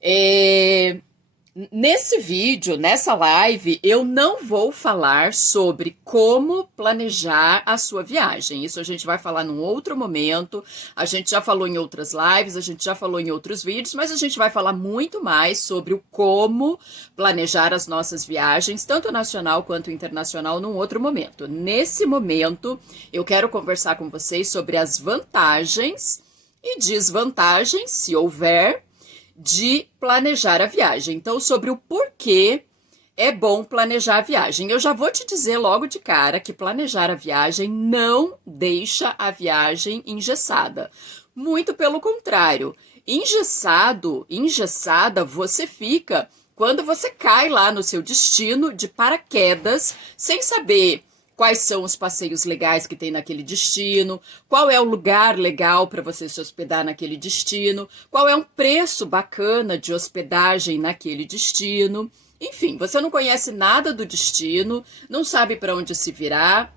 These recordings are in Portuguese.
É, Nesse vídeo, nessa live, eu não vou falar sobre como planejar a sua viagem. Isso a gente vai falar num outro momento. A gente já falou em outras lives, a gente já falou em outros vídeos, mas a gente vai falar muito mais sobre o como planejar as nossas viagens, tanto nacional quanto internacional, num outro momento. Nesse momento, eu quero conversar com vocês sobre as vantagens e desvantagens, se houver, de planejar a viagem. Então, sobre o porquê é bom planejar a viagem. Eu já vou te dizer logo de cara que planejar a viagem não deixa a viagem engessada. Muito pelo contrário. Engessada você fica quando você cai lá no seu destino de paraquedas, sem saber quais são os passeios legais que tem naquele destino, qual é o lugar legal para você se hospedar naquele destino, qual é um preço bacana de hospedagem naquele destino. Enfim, você não conhece nada do destino, não sabe para onde se virar,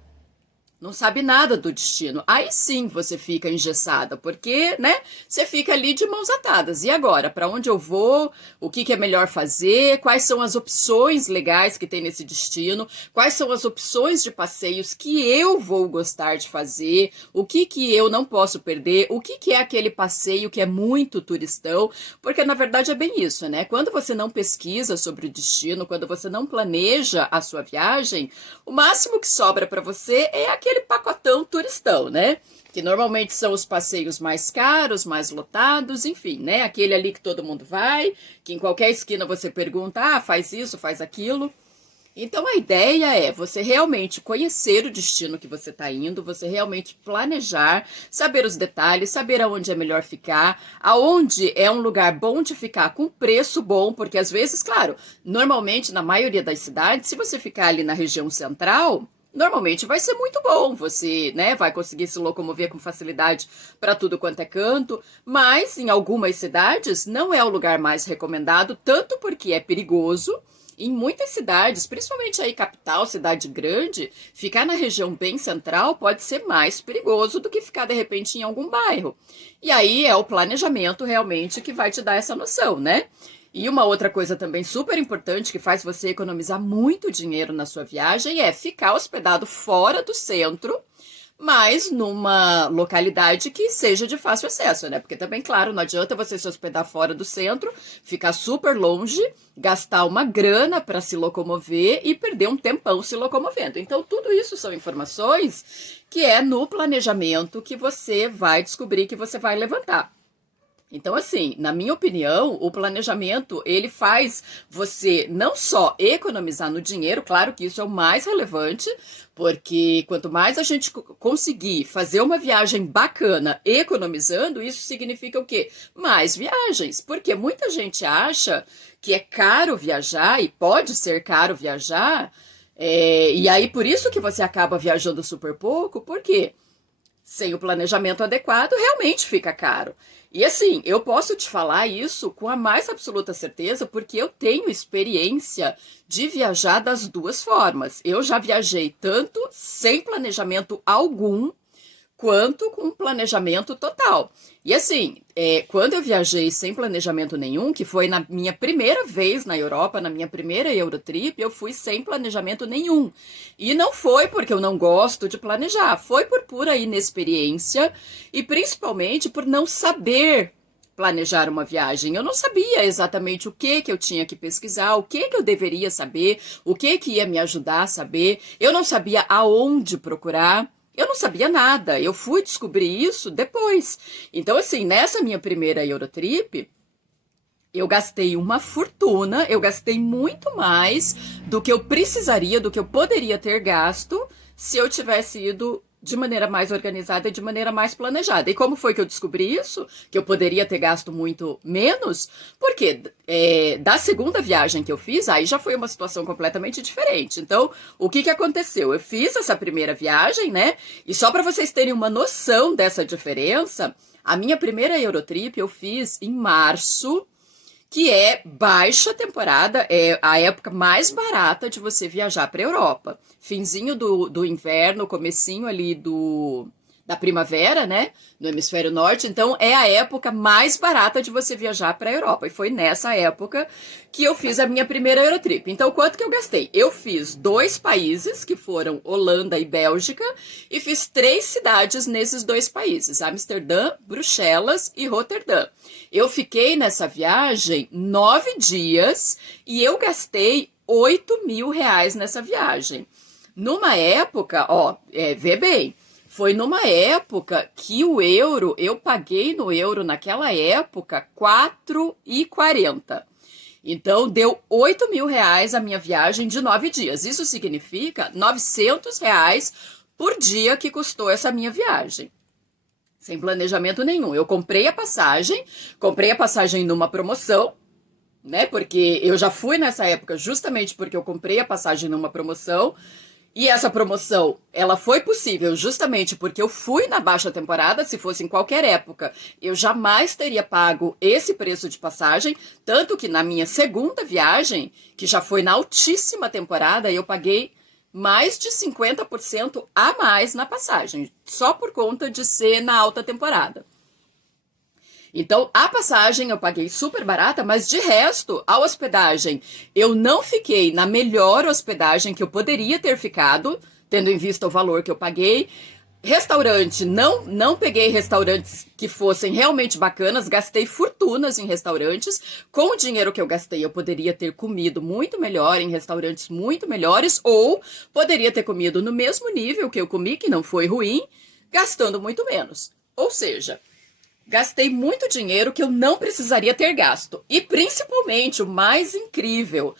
não sabe nada do destino. Aí sim você fica engessada, porque, né, você fica ali de mãos atadas. E agora, para onde eu vou? O que é melhor fazer? Quais são as opções legais que tem nesse destino? Quais são as opções de passeios que eu vou gostar de fazer? O que eu não posso perder? O que é aquele passeio que é muito turistão? Porque na verdade é bem isso, né? Quando você não pesquisa sobre o destino, quando você não planeja a sua viagem, o máximo que sobra para você é aquele pacotão turistão, né? Que normalmente são os passeios mais caros, mais lotados, enfim, né? Aquele ali que todo mundo vai, que em qualquer esquina você pergunta, faz isso, faz aquilo. Então a ideia é você realmente conhecer o destino que você está indo, você realmente planejar, saber os detalhes, saber aonde é melhor ficar, aonde é um lugar bom de ficar com preço bom, porque às vezes, claro, normalmente na maioria das cidades, se você ficar ali na região central, normalmente vai ser muito bom, você, né, vai conseguir se locomover com facilidade para tudo quanto é canto, mas em algumas cidades não é o lugar mais recomendado, tanto porque é perigoso. Em muitas cidades, principalmente aí capital, cidade grande, ficar na região bem central pode ser mais perigoso do que ficar de repente em algum bairro. E aí é o planejamento realmente que vai te dar essa noção, né? E uma outra coisa também super importante que faz você economizar muito dinheiro na sua viagem é ficar hospedado fora do centro, mas numa localidade que seja de fácil acesso, né? Porque também, claro, não adianta você se hospedar fora do centro, ficar super longe, gastar uma grana para se locomover e perder um tempão se locomovendo. Então, tudo isso são informações que é no planejamento que você vai descobrir, que você vai levantar. Então, assim, na minha opinião, o planejamento, ele faz você não só economizar no dinheiro, claro que isso é o mais relevante, porque quanto mais a gente conseguir fazer uma viagem bacana economizando, isso significa o quê? Mais viagens, porque muita gente acha que é caro viajar, e pode ser caro viajar, e aí por isso que você acaba viajando super pouco, por quê? Sem o planejamento adequado, realmente fica caro. E assim, eu posso te falar isso com a mais absoluta certeza, porque eu tenho experiência de viajar das duas formas. Eu já viajei tanto sem planejamento algum, quanto com planejamento total. E assim, quando eu viajei sem planejamento nenhum, que foi na minha primeira vez na Europa, na minha primeira Eurotrip, eu fui sem planejamento nenhum. E não foi porque eu não gosto de planejar, foi por pura inexperiência e principalmente por não saber planejar uma viagem. Eu não sabia exatamente o que eu tinha que pesquisar, o que eu deveria saber, o que ia me ajudar a saber. Eu não sabia aonde procurar. Eu não sabia nada, eu fui descobrir isso depois. Então, assim, nessa minha primeira Eurotrip, eu gastei uma fortuna, eu gastei muito mais do que eu precisaria, do que eu poderia ter gasto se eu tivesse ido de maneira mais organizada e de maneira mais planejada. E como foi que eu descobri isso? Que eu poderia ter gasto muito menos? Porque da segunda viagem que eu fiz, aí já foi uma situação completamente diferente. Então, o que aconteceu? Eu fiz essa primeira viagem, né? E só para vocês terem uma noção dessa diferença, a minha primeira Eurotrip eu fiz em março, que é baixa temporada, é a época mais barata de você viajar para a Europa. Finzinho do inverno, comecinho ali da primavera, né? No hemisfério norte, então é a época mais barata de você viajar para a Europa. E foi nessa época que eu fiz a minha primeira Eurotrip. Então, quanto que eu gastei? Eu fiz 2 países, que foram Holanda e Bélgica, e fiz 3 cidades nesses 2 países: Amsterdã, Bruxelas e Roterdã. Eu fiquei nessa viagem 9 dias e eu gastei 8 mil reais nessa viagem. Numa época, vê bem, foi numa época que o euro, eu paguei no euro naquela época 4,40. Então, deu 8 mil reais a minha viagem de 9 dias. Isso significa 900 reais por dia que custou essa minha viagem. Sem planejamento nenhum. Eu comprei a passagem numa promoção, né? Porque eu já fui nessa época justamente porque eu comprei a passagem numa promoção. E essa promoção, ela foi possível justamente porque eu fui na baixa temporada. Se fosse em qualquer época, eu jamais teria pago esse preço de passagem. Tanto que na minha segunda viagem, que já foi na altíssima temporada, eu paguei mais de 50% a mais na passagem, só por conta de ser na alta temporada. Então, a passagem eu paguei super barata, mas de resto, a hospedagem, eu não fiquei na melhor hospedagem que eu poderia ter ficado, tendo em vista o valor que eu paguei. Restaurante, não peguei restaurantes que fossem realmente bacanas, gastei fortunas em restaurantes. Com o dinheiro que eu gastei, eu poderia ter comido muito melhor em restaurantes muito melhores, ou poderia ter comido no mesmo nível que eu comi, que não foi ruim, gastando muito menos. Ou seja, gastei muito dinheiro que eu não precisaria ter gasto. E principalmente, o mais incrível,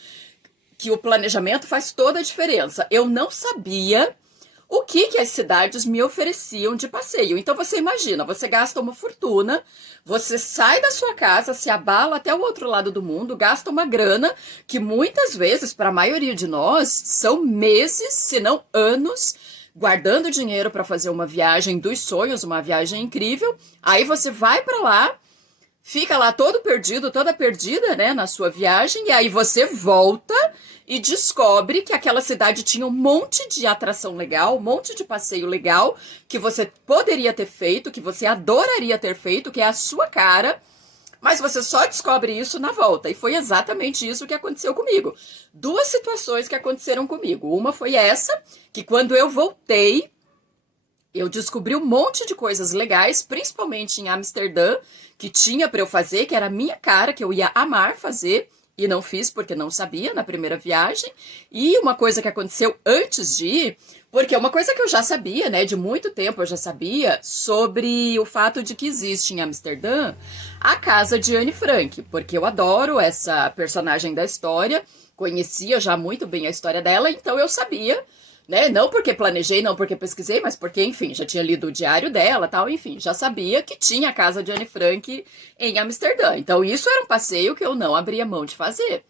que o planejamento faz toda a diferença. Eu não sabia o que as cidades me ofereciam de passeio. Então você imagina, você gasta uma fortuna, você sai da sua casa, se abala até o outro lado do mundo, gasta uma grana que muitas vezes, para a maioria de nós, são meses, se não anos, guardando dinheiro para fazer uma viagem dos sonhos, uma viagem incrível. Aí você vai para lá, fica lá todo perdido, toda perdida, né, na sua viagem, e aí você volta e descobre que aquela cidade tinha um monte de atração legal, um monte de passeio legal, que você poderia ter feito, que você adoraria ter feito, que é a sua cara, mas você só descobre isso na volta. E foi exatamente isso que aconteceu comigo. 2 situações que aconteceram comigo. Uma foi essa, que quando eu voltei, eu descobri um monte de coisas legais, principalmente em Amsterdã, que tinha para eu fazer, que era a minha cara, que eu ia amar fazer, e não fiz porque não sabia na primeira viagem. E uma coisa que aconteceu antes de ir, porque é uma coisa que eu já sabia, né, de muito tempo eu já sabia, sobre o fato de que existe em Amsterdã a casa de Anne Frank, porque eu adoro essa personagem da história, conhecia já muito bem a história dela, então eu sabia, né, não porque planejei, não porque pesquisei, mas porque, enfim, já tinha lido o diário dela, tal, enfim, já sabia que tinha a casa de Anne Frank em Amsterdã. Então isso era um passeio que eu não abria mão de fazer.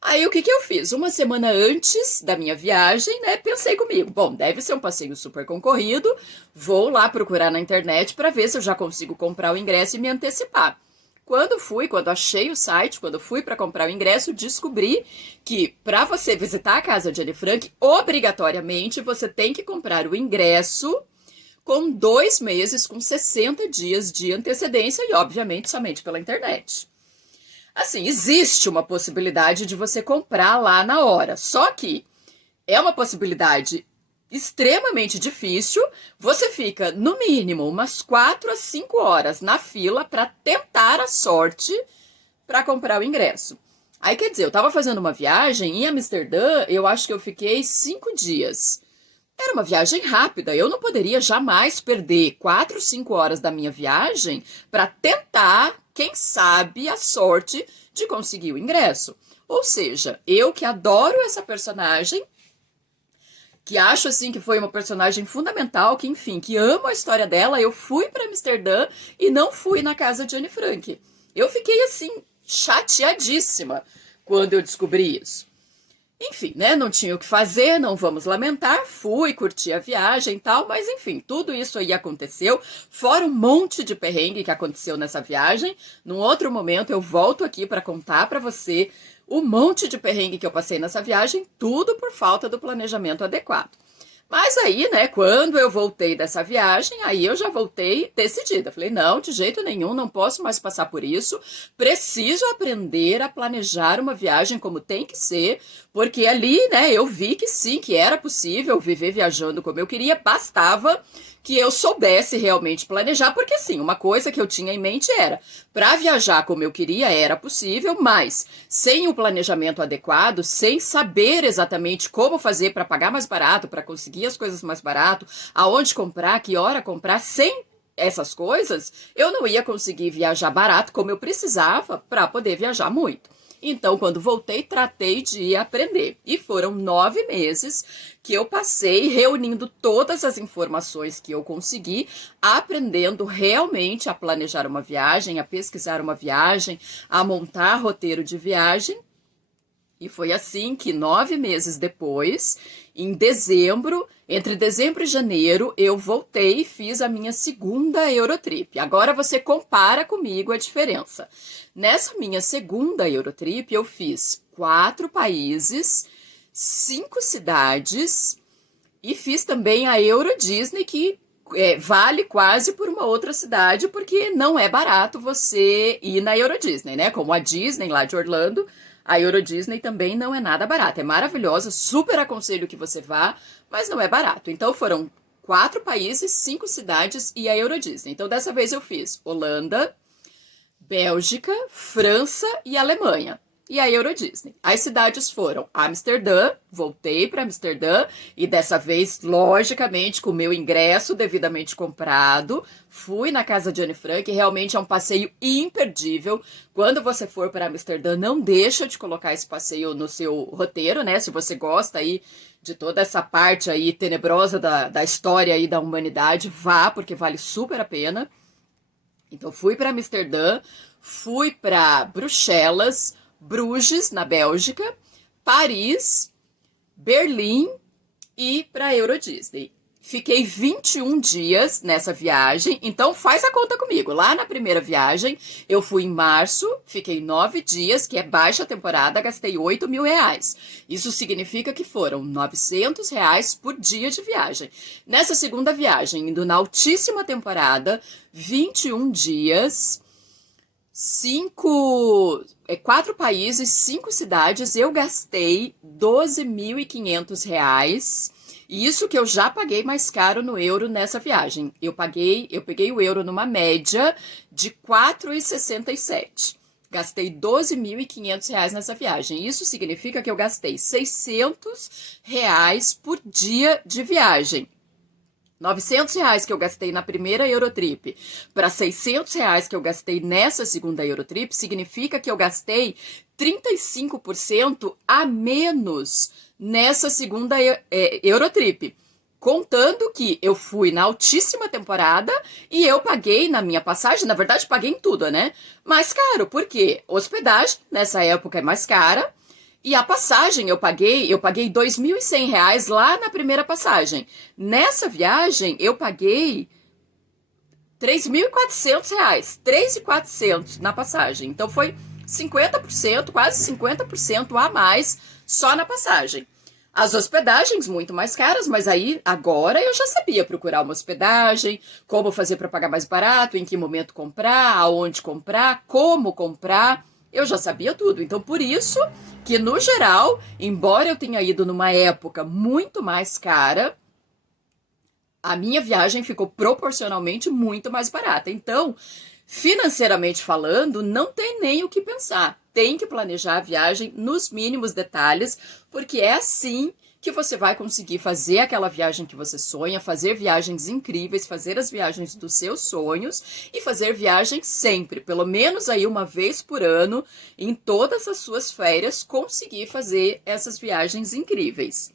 Aí o que eu fiz? Uma semana antes da minha viagem, né, pensei comigo, bom, deve ser um passeio super concorrido, vou lá procurar na internet para ver se eu já consigo comprar o ingresso e me antecipar. Quando achei o site, quando fui para comprar o ingresso, descobri que para você visitar a casa de Anne Frank, obrigatoriamente você tem que comprar o ingresso com 2 meses, com 60 dias de antecedência e, obviamente, somente pela internet. Assim, existe uma possibilidade de você comprar lá na hora, só que é uma possibilidade extremamente difícil. Você fica, no mínimo, umas 4 a 5 horas na fila para tentar a sorte para comprar o ingresso. Aí, quer dizer, eu estava fazendo uma viagem em Amsterdã, eu acho que eu fiquei 5 dias. Era uma viagem rápida, eu não poderia jamais perder 4, 5 horas da minha viagem para tentar, quem sabe, a sorte de conseguir o ingresso. Ou seja, eu que adoro essa personagem, que acho assim que foi uma personagem fundamental, que enfim, que amo a história dela, eu fui para Amsterdã e não fui na casa de Anne Frank. Eu fiquei assim, chateadíssima quando eu descobri isso. Enfim, né, não tinha o que fazer, não vamos lamentar, fui, curti a viagem e tal, mas enfim, tudo isso aí aconteceu, fora um monte de perrengue que aconteceu nessa viagem. Num outro momento eu volto aqui para contar para você o monte de perrengue que eu passei nessa viagem, tudo por falta do planejamento adequado. Mas aí, né, quando eu voltei dessa viagem, aí eu já voltei decidida. Falei, não, de jeito nenhum, não posso mais passar por isso. Preciso aprender a planejar uma viagem como tem que ser, porque ali, né, eu vi que sim, que era possível viver viajando como eu queria, bastava que eu soubesse realmente planejar, porque assim, uma coisa que eu tinha em mente era, para viajar como eu queria era possível, mas sem o planejamento adequado, sem saber exatamente como fazer para pagar mais barato, para conseguir as coisas mais barato, aonde comprar, que hora comprar, sem essas coisas, eu não ia conseguir viajar barato como eu precisava para poder viajar muito. Então, quando voltei, tratei de aprender. E foram 9 meses que eu passei reunindo todas as informações que eu consegui, aprendendo realmente a planejar uma viagem, a pesquisar uma viagem, a montar roteiro de viagem. E foi assim que 9 meses depois, em dezembro, entre dezembro e janeiro, eu voltei e fiz a minha segunda Eurotrip. Agora você compara comigo a diferença. Nessa minha segunda Eurotrip, eu fiz 4 países, 5 cidades e fiz também a Euro Disney, que vale quase por uma outra cidade, porque não é barato você ir na Euro Disney, né? Como a Disney lá de Orlando, a Euro Disney também não é nada barata. É maravilhosa, super aconselho que você vá, mas não é barato. Então foram 4 países, 5 cidades e a Euro Disney. Então dessa vez eu fiz Holanda, Bélgica, França e Alemanha. E a Euro Disney. As cidades foram Amsterdã, voltei para Amsterdã e dessa vez, logicamente, com o meu ingresso devidamente comprado, fui na casa de Anne Frank, realmente é um passeio imperdível. Quando você for para Amsterdã, não deixa de colocar esse passeio no seu roteiro, né? Se você gosta aí de toda essa parte aí tenebrosa da história aí da humanidade, vá, porque vale super a pena. Então, fui para Amsterdã, fui para Bruxelas, Bruges, na Bélgica, Paris, Berlim e para a Euro Disney. Fiquei 21 dias nessa viagem, então faz a conta comigo. Lá na primeira viagem, eu fui em março, fiquei 9 dias, que é baixa temporada, gastei 8 mil reais. Isso significa que foram 900 reais por dia de viagem. Nessa segunda viagem, indo na altíssima temporada, 21 dias, 4 países, 5 cidades, eu gastei 12.500 reais. E isso que eu já paguei mais caro no euro nessa viagem. Eu peguei o euro numa média de 4,67. Gastei 12.500 reais nessa viagem. Isso significa que eu gastei 600 reais por dia de viagem. 900 reais que eu gastei na primeira Eurotrip para 600 reais que eu gastei nessa segunda Eurotrip significa que eu gastei 35% a menos nessa segunda Eurotrip. Contando que eu fui na altíssima temporada e eu paguei na minha passagem, na verdade paguei em tudo, né? Mais caro, porque hospedagem nessa época é mais cara. E a passagem eu paguei R$ 2.100 lá na primeira passagem. Nessa viagem eu paguei R$ 3.400, 3.400 na passagem. Então foi 50%, quase 50% a mais só na passagem. As hospedagens muito mais caras, mas aí agora eu já sabia procurar uma hospedagem, como fazer para pagar mais barato, em que momento comprar, aonde comprar, como comprar. Eu já sabia tudo. Então, por isso que, no geral, embora eu tenha ido numa época muito mais cara, a minha viagem ficou proporcionalmente muito mais barata. Então, financeiramente falando, não tem nem o que pensar. Tem que planejar a viagem nos mínimos detalhes, porque é assim que você vai conseguir fazer aquela viagem que você sonha, fazer viagens incríveis, fazer as viagens dos seus sonhos e fazer viagens sempre, pelo menos aí uma vez por ano, em todas as suas férias, conseguir fazer essas viagens incríveis.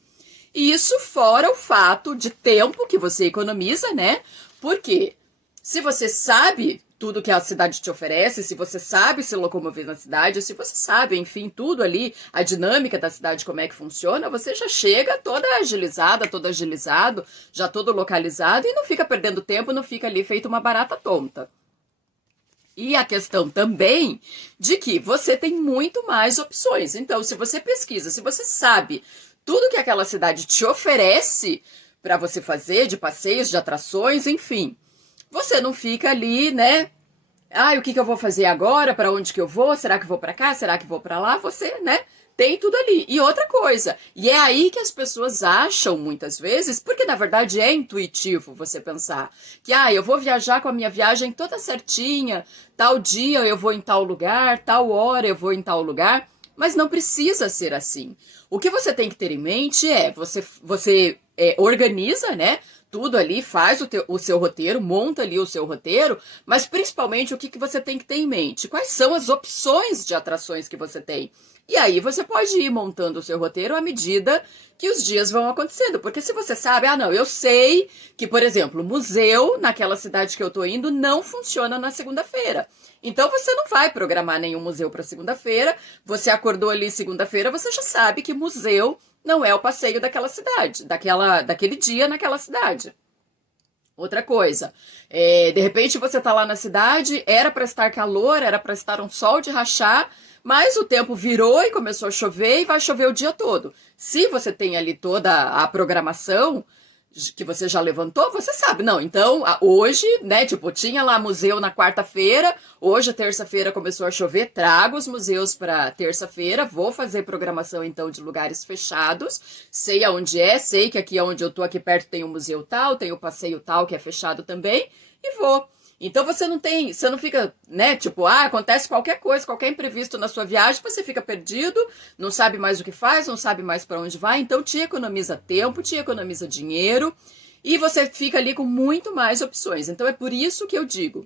E isso fora o fato de tempo que você economiza, né? Porque se você sabe tudo que a cidade te oferece, se você sabe se locomover na cidade, se você sabe, enfim, tudo ali, a dinâmica da cidade, como é que funciona, você já chega toda agilizada, todo agilizado, já todo localizado e não fica perdendo tempo, não fica ali feito uma barata tonta. E a questão também de que você tem muito mais opções. Então, se você pesquisa, se você sabe tudo que aquela cidade te oferece, para você fazer, de passeios, de atrações, enfim. Você não fica ali, né? O que eu vou fazer agora? Para onde que eu vou? Será que eu vou para cá? Será que eu vou para lá? Você, né? Tem tudo ali. E outra coisa, e é aí que as pessoas acham muitas vezes, porque na verdade é intuitivo você pensar que, eu vou viajar com a minha viagem toda certinha, tal dia eu vou em tal lugar, tal hora eu vou em tal lugar, mas não precisa ser assim. O que você tem que ter em mente é, você organiza, né? Tudo ali, faz o seu roteiro, monta ali o seu roteiro, mas principalmente o que você tem que ter em mente? Quais são as opções de atrações que você tem? E aí você pode ir montando o seu roteiro à medida que os dias vão acontecendo. Porque se você sabe, eu sei que, por exemplo, o museu naquela cidade que eu tô indo não funciona na segunda-feira. Então você não vai programar nenhum museu para segunda-feira. Você acordou ali segunda-feira, você já sabe que museu não é o passeio daquela cidade, daquele dia naquela cidade. Outra coisa, de repente você tá lá na cidade, era para estar calor, era para estar um sol de rachar, mas o tempo virou e começou a chover e vai chover o dia todo. Se você tem ali toda a programação que você já levantou, você sabe. Não, então, hoje, né, tinha lá museu na quarta-feira, hoje, terça-feira, começou a chover, trago os museus para terça-feira, vou fazer programação, então, de lugares fechados, sei aonde sei que aqui onde eu tô, aqui perto tem um museu tal, tem o passeio tal, que é fechado também, e vou. Então você não fica, né, acontece qualquer coisa, qualquer imprevisto na sua viagem, você fica perdido, não sabe mais o que faz, não sabe mais para onde vai, então te economiza tempo, te economiza dinheiro e você fica ali com muito mais opções. Então é por isso que eu digo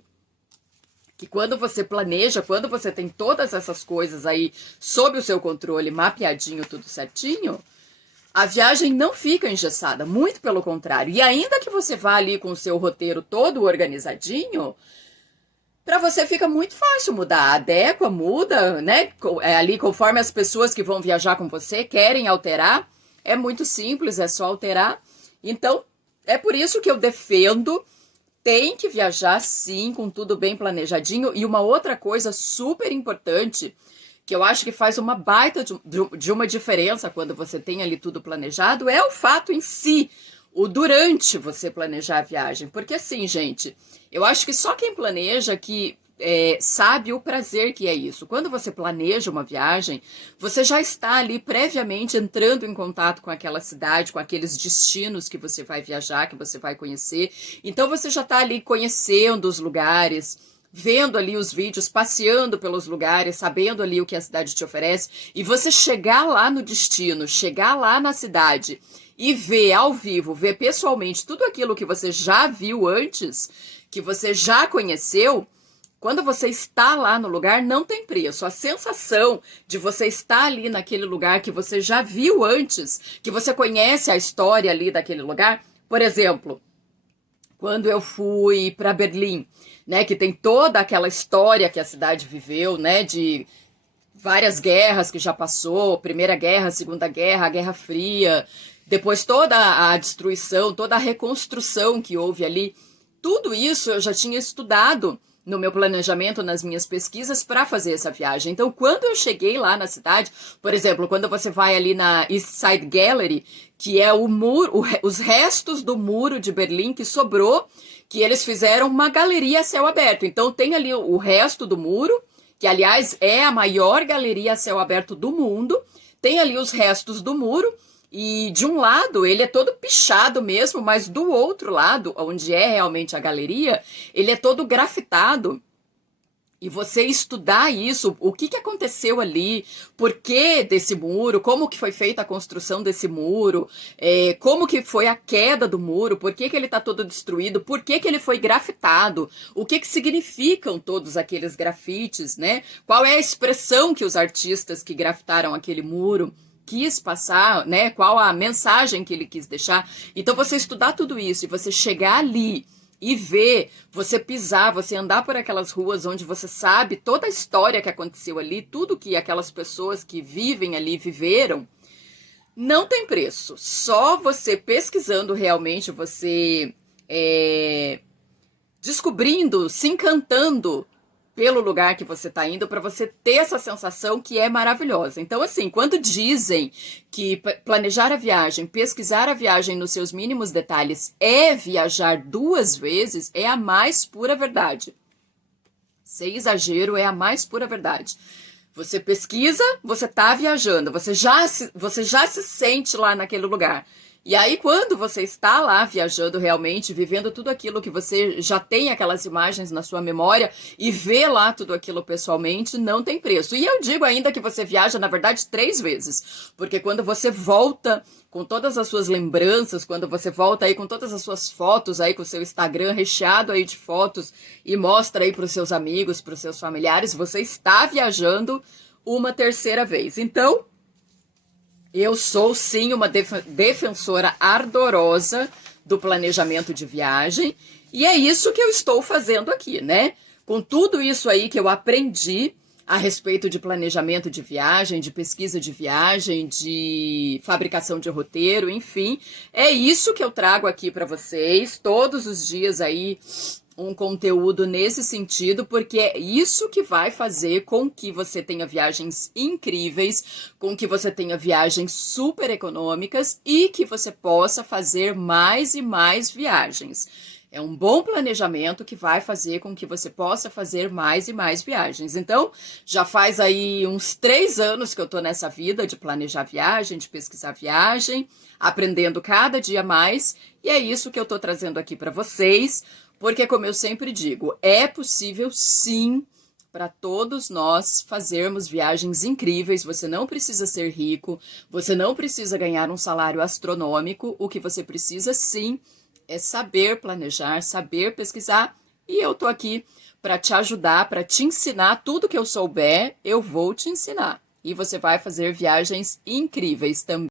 que quando você planeja, quando você tem todas essas coisas aí sob o seu controle, mapeadinho, tudo certinho, a viagem não fica engessada, muito pelo contrário. E ainda que você vá ali com o seu roteiro todo organizadinho, para você fica muito fácil mudar. Adequa, muda, né? Ali conforme as pessoas que vão viajar com você querem alterar, é muito simples, é só alterar. Então, é por isso que eu defendo, tem que viajar sim, com tudo bem planejadinho. E uma outra coisa super importante, que eu acho que faz uma baita de uma diferença quando você tem ali tudo planejado, é o fato em si, o durante você planejar a viagem. Porque assim, gente, eu acho que só quem planeja que sabe o prazer que é isso. Quando você planeja uma viagem, você já está ali previamente entrando em contato com aquela cidade, com aqueles destinos que você vai viajar, que você vai conhecer. Então você já está ali conhecendo os lugares, vendo ali os vídeos, passeando pelos lugares, sabendo ali o que a cidade te oferece, e você chegar lá no destino, chegar lá na cidade e ver ao vivo, ver pessoalmente tudo aquilo que você já viu antes, que você já conheceu, quando você está lá no lugar, não tem preço. A sensação de você estar ali naquele lugar que você já viu antes, que você conhece a história ali daquele lugar. Por exemplo, quando eu fui para Berlim, né, que tem toda aquela história que a cidade viveu, né, de várias guerras que já passou, Primeira Guerra, Segunda Guerra, a Guerra Fria, depois toda a destruição, toda a reconstrução que houve ali, tudo isso eu já tinha estudado no meu planejamento, nas minhas pesquisas para fazer essa viagem. Então, quando eu cheguei lá na cidade, por exemplo, quando você vai ali na East Side Gallery, que é o muro, os restos do muro de Berlim que sobrou, que eles fizeram uma galeria a céu aberto. Então, tem ali o resto do muro, que, aliás, é a maior galeria a céu aberto do mundo. Tem ali os restos do muro, e de um lado ele é todo pichado mesmo, mas do outro lado, onde é realmente a galeria, ele é todo grafitado. E você estudar isso, o que aconteceu ali, por que desse muro, como que foi feita a construção desse muro, como que foi a queda do muro, por que ele está todo destruído, por que ele foi grafitado, o que significam todos aqueles grafites, né? Qual é a expressão que os artistas que grafitaram aquele muro quis passar, né? Qual a mensagem que ele quis deixar. Então você estudar tudo isso e você chegar ali e ver, você pisar, você andar por aquelas ruas onde você sabe toda a história que aconteceu ali, tudo que aquelas pessoas que vivem ali viveram, não tem preço. Só você pesquisando realmente, você descobrindo, se encantando pelo lugar que você está indo, para você ter essa sensação que é maravilhosa. Então, assim, quando dizem que planejar a viagem, pesquisar a viagem nos seus mínimos detalhes é viajar 2 vezes, é a mais pura verdade. Sem exagero, é a mais pura verdade. Você pesquisa, você está viajando, você já se sente lá naquele lugar. E aí, quando você está lá viajando realmente, vivendo tudo aquilo que você já tem aquelas imagens na sua memória e vê lá tudo aquilo pessoalmente, não tem preço. E eu digo ainda que você viaja, na verdade, 3 vezes. Porque quando você volta com todas as suas lembranças, quando você volta aí com todas as suas fotos aí com o seu Instagram recheado aí de fotos e mostra aí para os seus amigos, para os seus familiares, você está viajando uma 3ª vez. Então, eu sou, sim, uma defensora ardorosa do planejamento de viagem, e é isso que eu estou fazendo aqui, né? Com tudo isso aí que eu aprendi a respeito de planejamento de viagem, de pesquisa de viagem, de fabricação de roteiro, enfim, é isso que eu trago aqui para vocês, todos os dias aí, um conteúdo nesse sentido, porque é isso que vai fazer com que você tenha viagens incríveis, com que você tenha viagens super econômicas e que você possa fazer mais e mais viagens. É um bom planejamento que vai fazer com que você possa fazer mais e mais viagens. Então, já faz aí uns 3 anos que eu tô nessa vida de planejar viagem, de pesquisar viagem, aprendendo cada dia mais, e é isso que eu tô trazendo aqui para vocês. Porque, como eu sempre digo, é possível sim para todos nós fazermos viagens incríveis. Você não precisa ser rico, você não precisa ganhar um salário astronômico. O que você precisa sim é saber planejar, saber pesquisar. E eu tô aqui para te ajudar, para te ensinar tudo que eu souber, eu vou te ensinar. E você vai fazer viagens incríveis também.